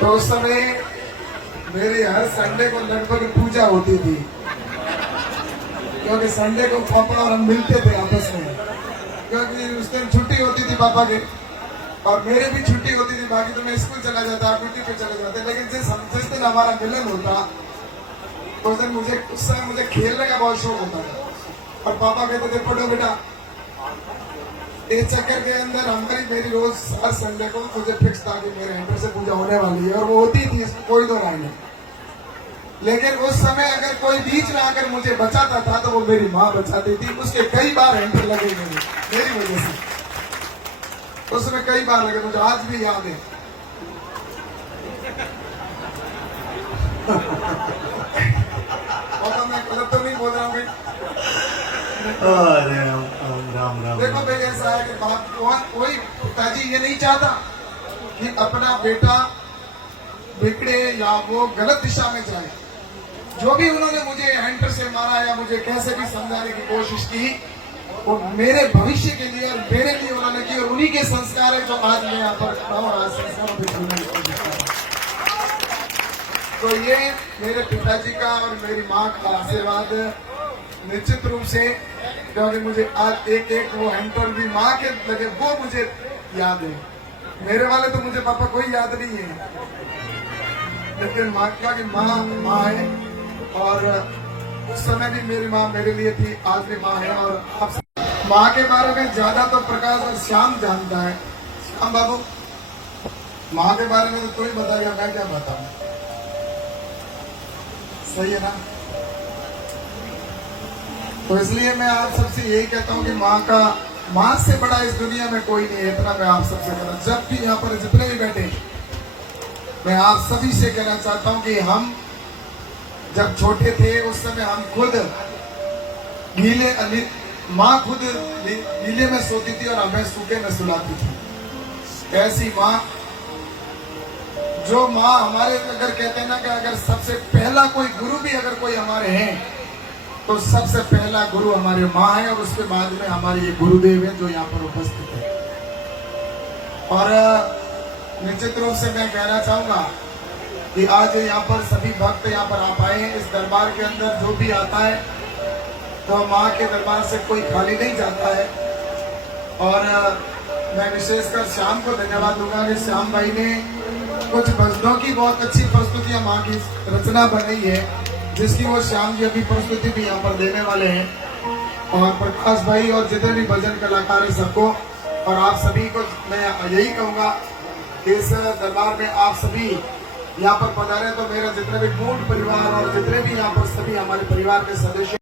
तो उस समय मेरी हर संडे को लगभग पूजा होती थी, क्योंकि संडे को पापा और हम मिलते थे आपस में, क्योंकि उस दिन छुट्टी होती थी पापा की और मेरे भी छुट्टी होती थी। बाकी तो मैं स्कूल चला जाता, ड्यूटी पे चले जाते, लेकिन जिस दिन हमारा मिलन होता उस दिन उस समय मुझे खेलने का बहुत शौक होता था। और पापा कहते थे पढ़ो बेटा। इस चक्कर के अंदर मेरी रोज हर संडे को मुझे फिक्स था कि मेरे एंटर से पूजा होने वाली है, और वो होती थी, इसमें कोई दो राय नहीं। लेकिन उस समय अगर कोई बीच में आकर मुझे बचाता था तो वो मेरी माँ बचाती थी। उसके कई बार एंटर लगे मेरी वजह से, उस समय कई बार लगे, मुझे आज भी याद है। और मैं गलत तो नहीं बोल रहा हूँ। अरे राम राम। देखो भाई, ऐसा है कि कोई पिताजी ये नहीं चाहता कि अपना बेटा बिगड़े या वो गलत दिशा में जाए। जो भी उन्होंने मुझे एंटर से मारा या मुझे कैसे भी समझाने की कोशिश की, वो मेरे भविष्य के लिए और मेरे लिए उन्होंने की, और उन्हीं के संस्कार है जो आज मैं यहाँ पर खड़ा हूं, आज संस्कारों पे चलने की कोशिश कर रहा हूं। तो ये मेरे पिताजी का और मेरी माँ का आशीर्वाद निश्चित रूप से, क्योंकि मुझे आज एक एक वो एंटर भी माँ के लगे, वो मुझे याद है। मेरे वाले तो मुझे पापा कोई याद नहीं है, लेकिन माँ की माँ है, और उस समय भी मेरी माँ मेरे लिए थी, आज भी माँ है। और आप माँ के बारे में ज्यादा तो प्रकाश और श्याम जानता है। श्याम बाबू, माँ के बारे में तो तू ही बताएगा, मैं क्या बताऊं। सही है ना? तो इसलिए मैं आप सबसे यही कहता हूँ कि माँ से बड़ा इस दुनिया में कोई नहीं है, इतना मैं आप सबसे कहता। जब भी यहाँ पर जितने भी बैठे, मैं आप सभी से कहना चाहता हूँ कि हम जब छोटे थे उस समय हम खुद माँ खुद नीले में सोती थी और हमें सूखे में सुलाती थी। ऐसी माँ, जो माँ हमारे, अगर कहते हैं ना कि अगर सबसे पहला कोई गुरु भी अगर कोई हमारे हैं तो सबसे पहला गुरु हमारे माँ है, और उसके बाद में हमारे ये गुरुदेव है जो यहाँ पर उपस्थित है। और निश्चित रूप से मैं कहना चाहूंगा कि आज यहाँ पर सभी भक्त यहाँ पर आ पाए हैं। इस दरबार के अंदर जो भी आता है तो माँ के दरबार से कोई खाली नहीं जाता है। और मैं विशेषकर श्याम को धन्यवाद दूंगा कि श्याम भाई ने कुछ भजनों की बहुत अच्छी प्रस्तुतियां माँ की रचना बनाई है, जिसकी वो श्याम जी अभी प्रस्तुति भी यहाँ पर देने वाले हैं। और प्रकाश भाई और जितने भी भजन कलाकार हैं सबको, और आप सभी को मैं यही कहूँगा कि इस दरबार में आप सभी यहाँ पर पधारे तो मेरा जितने भी मूड परिवार और जितने भी यहाँ पर सभी हमारे परिवार के सदस्य